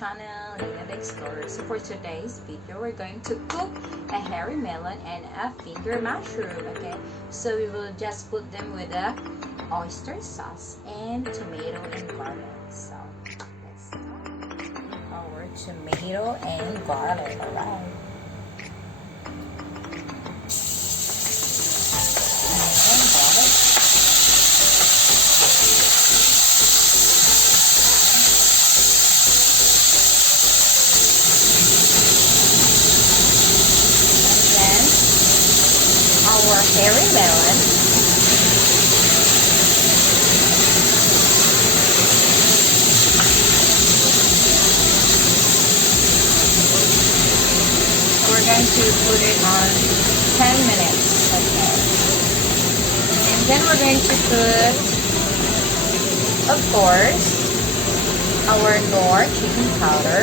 channel, Nina the Explorer. So for today's video, we're going to cook a hairy melon and a finger mushroom, okay? So we will just put them with a oyster sauce and tomato and garlic. So let's start our tomato and garlic, alright? Our hairy melon. We're going to put it on 10 minutes, okay. And then we're going to put, of course, our Knorr chicken powder.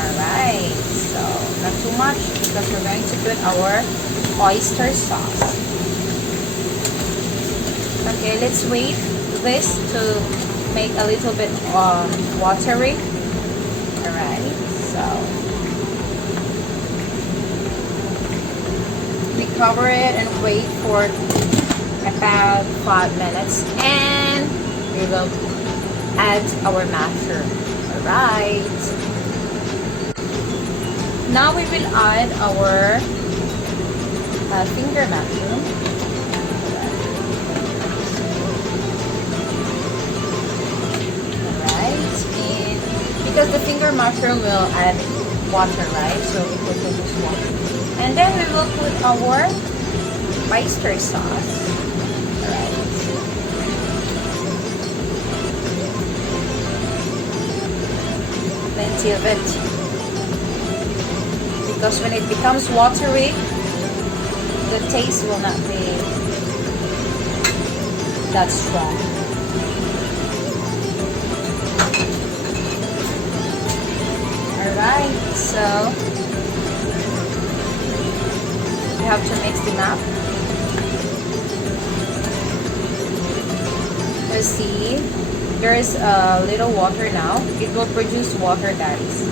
Alright, so not too much because we're going to put our oyster sauce. Okay, let's wait this to make a little bit watery. Alright, so we cover it and wait for about 5 minutes and we will add our mushroom. Alright. Now we will add our finger mushroom. Alright, and because the finger mushroom will add water, right? So it will produce water. And then we will put our oyster sauce. Alright. Plenty of it. Because when it becomes watery, the taste will not be that strong. Alright, so you have to mix them up. You see, there is a little water now. It will produce water, guys.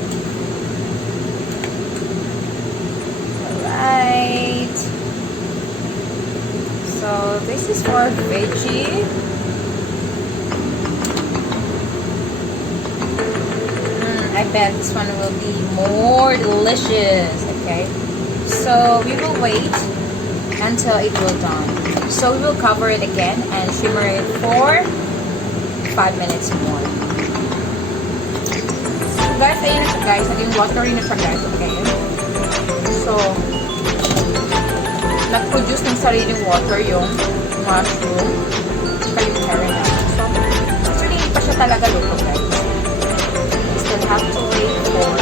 Right. So this is for veggie. I bet this one will be more delicious. Okay. So we will wait until it will done. So we will cover it again and simmer it for 5 minutes more. So guys, ayun na siya guys. Naging watery na siya guys. Okay. So nag-produce ng sariling water yung mushroom at yung hairy melon. So, actually, hindi pa siya talaga luto, guys. We still have to wait for